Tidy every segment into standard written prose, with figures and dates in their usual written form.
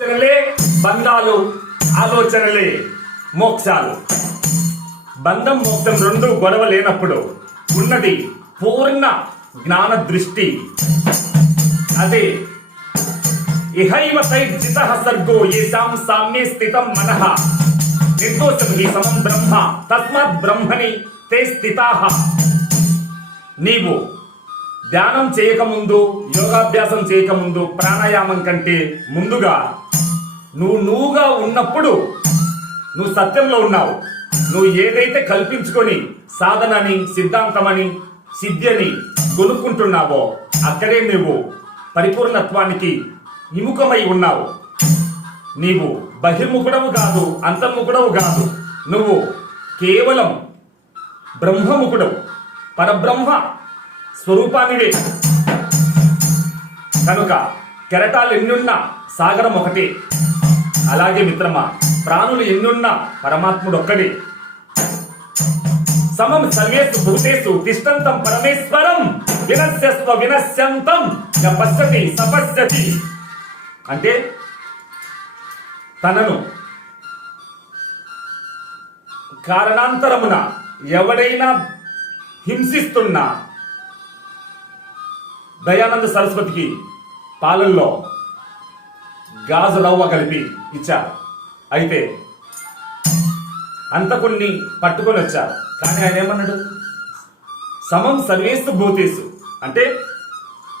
ఆలోచనలే బంధాలు, ఆలోచనలే మోక్షాలు. బంధం మోక్షం రెండు గొడవ లేనప్పుడు ఉన్నది పూర్ణ జ్ఞాన దృష్టి. అదే ఇహైవ తైర్జితః సర్గో యేషాం సామ్యే స్థితం మనః నిర్దోషం హి సమం బ్రహ్మ తస్మాత్ బ్రహ్మణి తే స్థితాః. నీవు ధ్యానం చేయకముందు, యోగాభ్యాసం చేయకముందు, ప్రాణాయామం కంటే ముందుగా నువ్వుగా ఉన్నప్పుడు నువ్వు సత్యంలో ఉన్నావు. నువ్వు ఏదైతే కల్పించుకొని సాధనని, సిద్ధాంతమని, సిద్ధిని కొనుక్కుంటున్నావో అక్కడే నువ్వు పరిపూర్ణత్వానికి విముఖమై ఉన్నావు. నీవు బహిర్ముఖుడవు కాదు, అంతర్ముఖుడవు కాదు. నువ్వు కేవలం బ్రహ్మముఖుడవు, పరబ్రహ్మ స్వరూపానివే. కనుక కెరటాలు ఎన్నున్నా సాగరం ఒకటే. అలాగే మిత్రమా, ప్రాణులు ఎన్నున్నా పరమాత్ముడు ఒక్కడే. సమం సర్వేషు భూతేషు తిష్టంతం పరమేశ్వరం వినశ్యస్వ వినశ్యంతం య పశ్యతి సపశ్యతి. అంటే తనను కారణాంతరమున ఎవడైనా హింసిస్తున్నా దయానంద సరస్వతికి పాలల్లో గాజు రవ్వ కలిపి ఇచ్చారు. అయితే అంతకుణ్ణి పట్టుకొని వచ్చారు. కానీ ఆయన ఏమన్నాడు? సమం సర్వేషు భూతేషు, అంటే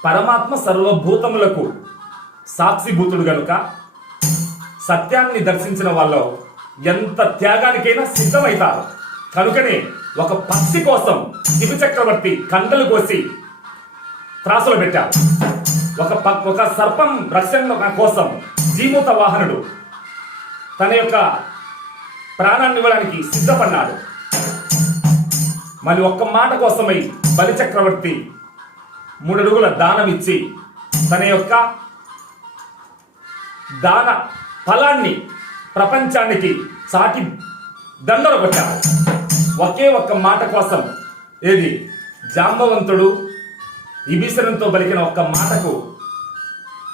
పరమాత్మ సర్వభూతములకు సాక్షిభూతుడు గనుక సత్యాన్ని దర్శించిన వాళ్ళు ఎంత త్యాగానికైనా సిద్ధమవుతారు. కనుకనే ఒక పక్షి కోసం శివ చక్రవర్తి కండలు కోసి త్రాసులు పెట్టారు. ఒక సర్పం రక్షణ కోసం జీమూత వాహనుడు తన యొక్క ప్రాణాన్ని ఇవ్వడానికి సిద్ధపడ్డాడు. మరి ఒక్క మాట కోసమై బలి చక్రవర్తి 3 అడుగుల దానం ఇచ్చి తన యొక్క దాన ఫలాన్ని ప్రపంచానికి చాటి దండలు కొట్టాడు. ఒకే ఒక్క మాట కోసం. ఏది? జాంబవంతుడు విభీషణంతో పలికిన ఒక్క మాటకు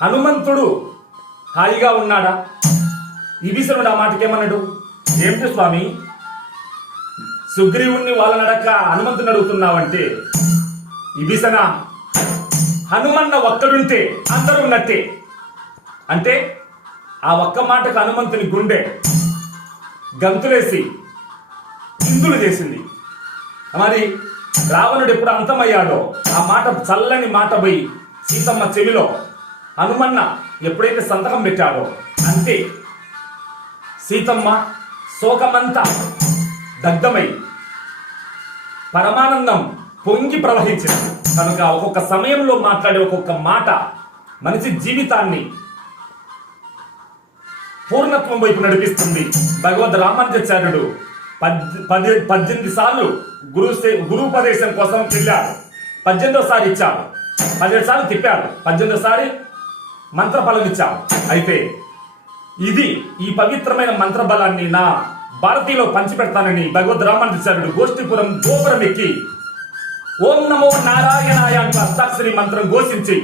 హనుమంతుడు హాయిగా ఉన్నాడా? విభీషణుడు ఆ మాటకేమన్నాడు? ఏమిటి స్వామి, సుగ్రీవుణ్ణి వాళ్ళని అడక్క హనుమంతుని అడుగుతున్నావంటే, విభీషణ, హనుమన్న ఒక్కడుంటే అందరూ ఉన్నట్టే. అంటే ఆ ఒక్క మాటకు హనుమంతుని గుండె గంతులేసి చిందులు చేసింది. మరి రావణుడు ఎప్పుడు అంతమయ్యాడో ఆ మాట, చల్లని మాట పోయి సీతమ్మ చెవిలో హనుమన్న ఎప్పుడైతే సంతకం పెట్టాడో అంతే సీతమ్మ శోకమంతా దగ్ధమై పరమానందం పొంగి ప్రవహించింది. కనుక ఒక్కొక్క సమయంలో మాట్లాడే ఒక్కొక్క మాట మనిషి జీవితాన్ని పూర్ణత్వం వైపు నడిపిస్తుంది. భగవద్ రామానుజాచార్యుడు 18 సార్లు గురుపదేశం కోసం వెళ్ళాడు. 18వ సారి ఇచ్చాడు. 17 సార్లు తిప్పాడు. 18వ సారి మంత్రబలం ఇచ్చాడు. అయితే ఈ పవిత్రమైన మంత్రబలాన్ని నా భారతీలో పంచిపెడతానని భగవద్ రామానుజాచార్యుడు గోష్ఠీపురం గోపురం ఎక్కి ఓం నమో నారాయణాయ అంటూ అష్టాక్షరి మంత్రం ఘోషించి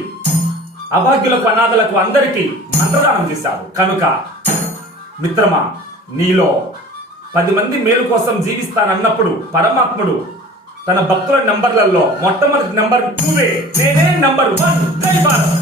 అభాగ్యులకు, అనాథలకు అందరికీ మంత్రదానం చేశాడు. కనుక మిత్రమా, నీలో 10 మంది మేలు కోసం జీవిస్తానన్నప్పుడు పరమాత్ముడు తన భక్తుల నంబర్లలో మొట్టమొదటి నంబర్ 2, నేనే నంబర్ 1. జై భారత్.